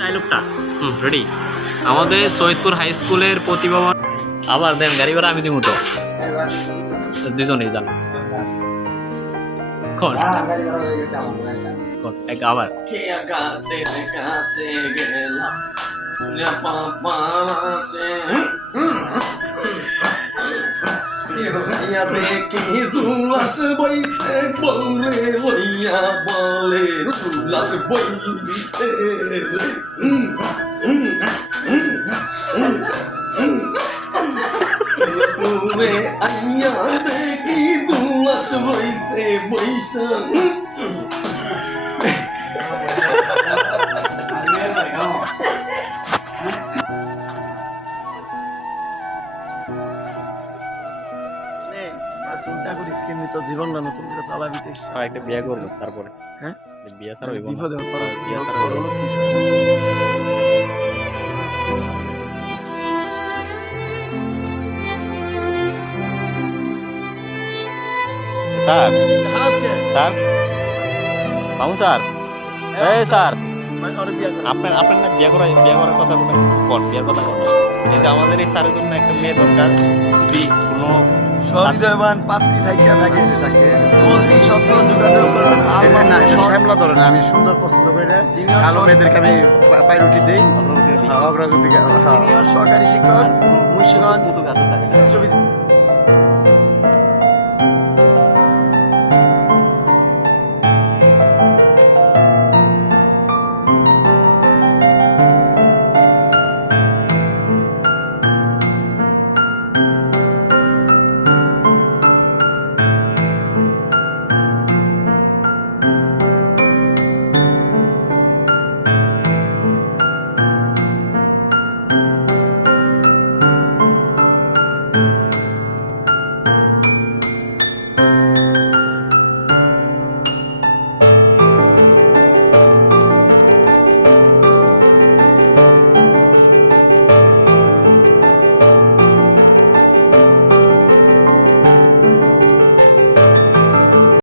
ডায়লগটা হুম রেডি আমাদের সৈয়দপুর হাই স্কুলের প্রতিভাবান আবার দেন গাড়ি ভাড়া আমি দিব তো। দুজনেই যান। কোন এক আবার। De case gela ya papa se Ya de que zulas boise bole loya bole zulas boise চিন্তা করিস কেমনি তো জীবনটা নতুন করে চালাবি আর একটা বিয়ে করব তারপরে। হ্যাঁ? বিয়ে ছাড়া বিপদে বিয়ে ছাড়া। স্যার। স্যার। মামু স্যার। এই স্যার। আপনার আপনার না বিয়ে করা বিয়ে করার কথা বলে কর বিয়ের কথা কর এই যে আমাদের এই স্যারের জন্য একটা মেয়ে দরকার। যদি কোনো সহৃদয়বান পাত্রী থাকিয়া থাকে থাকে। বলতি সত্য যোগাযোগ না শ্যামলা ধরে না আমি সুন্দর পছন্দ করি Senior কালো মেয়েদেরকে আমি পা- দিই। হ্যাঁ, অগ্রগতি সরকারি শিক্ষক মুন্সিগঞ্জ আছে উচ্চ